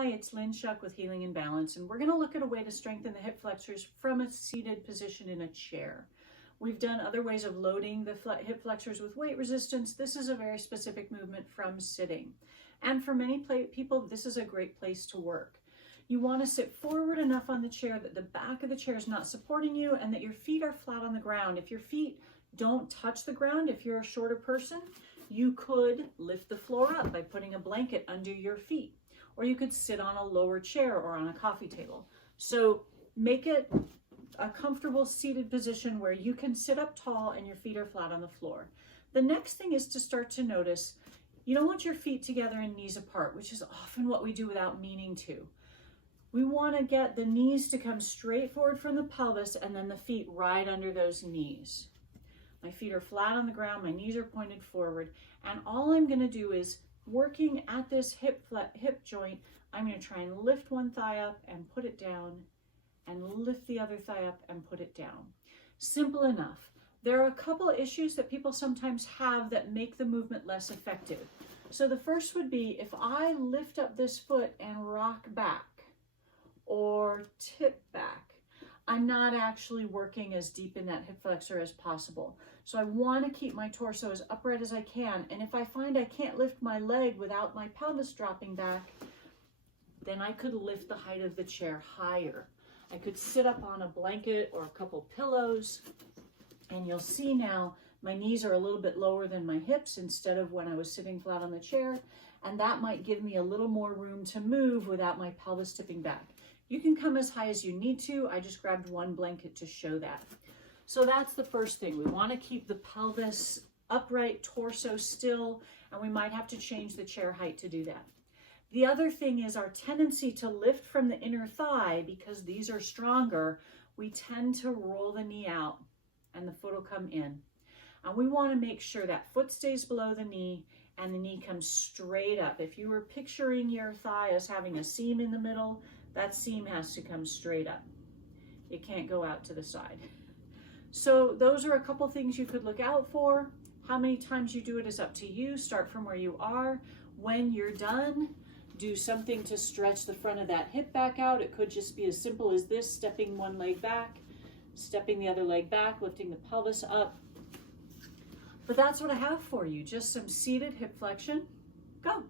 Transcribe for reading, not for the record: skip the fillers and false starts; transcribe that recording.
Hi, it's Lynn Shuck with Healing and Balance, and we're going to look at a way to strengthen the hip flexors from a seated position in a chair. We've done other ways of loading the hip flexors with weight resistance. This is a very specific movement from sitting. And for many people, this is a great place to work. You want to sit forward enough on the chair that the back of the chair is not supporting you and that your feet are flat on the ground. If your feet don't touch the ground, if you're a shorter person, you could lift the floor up by putting a blanket under your feet, or you could sit on a lower chair or on a coffee table. So make it a comfortable seated position where you can sit up tall and your feet are flat on the floor. The next thing is to start to notice, you don't want your feet together and knees apart, which is often what we do without meaning to. We want to get the knees to come straight forward from the pelvis and then the feet right under those knees. My feet are flat on the ground, my knees are pointed forward, and all I'm going to do is working at this hip joint, I'm going to try and lift one thigh up and put it down, and lift the other thigh up and put it down. Simple enough. There are a couple of issues that people sometimes have that make the movement less effective. So the first would be if I lift up this foot and rock back or tip back, I'm not actually working as deep in that hip flexor as possible. So I want to keep my torso as upright as I can. And if I find I can't lift my leg without my pelvis dropping back, then I could lift the height of the chair higher. I could sit up on a blanket or a couple pillows, and you'll see now my knees are a little bit lower than my hips instead of when I was sitting flat on the chair, and that might give me a little more room to move without my pelvis tipping back. You can come as high as you need to. I just grabbed one blanket to show that. So that's the first thing. We want to keep the pelvis upright, torso still, and we might have to change the chair height to do that. The other thing is our tendency to lift from the inner thigh, because these are stronger, we tend to roll the knee out and the foot will come in. And we want to make sure that foot stays below the knee and the knee comes straight up. If you were picturing your thigh as having a seam in the middle, that seam has to come straight up. It can't go out to the side. So those are a couple things you could look out for. How many times you do it is up to you. Start from where you are. When you're done, do something to stretch the front of that hip back out. It could just be as simple as this, stepping one leg back, stepping the other leg back, lifting the pelvis up. But that's what I have for you, just some seated hip flexion. Go.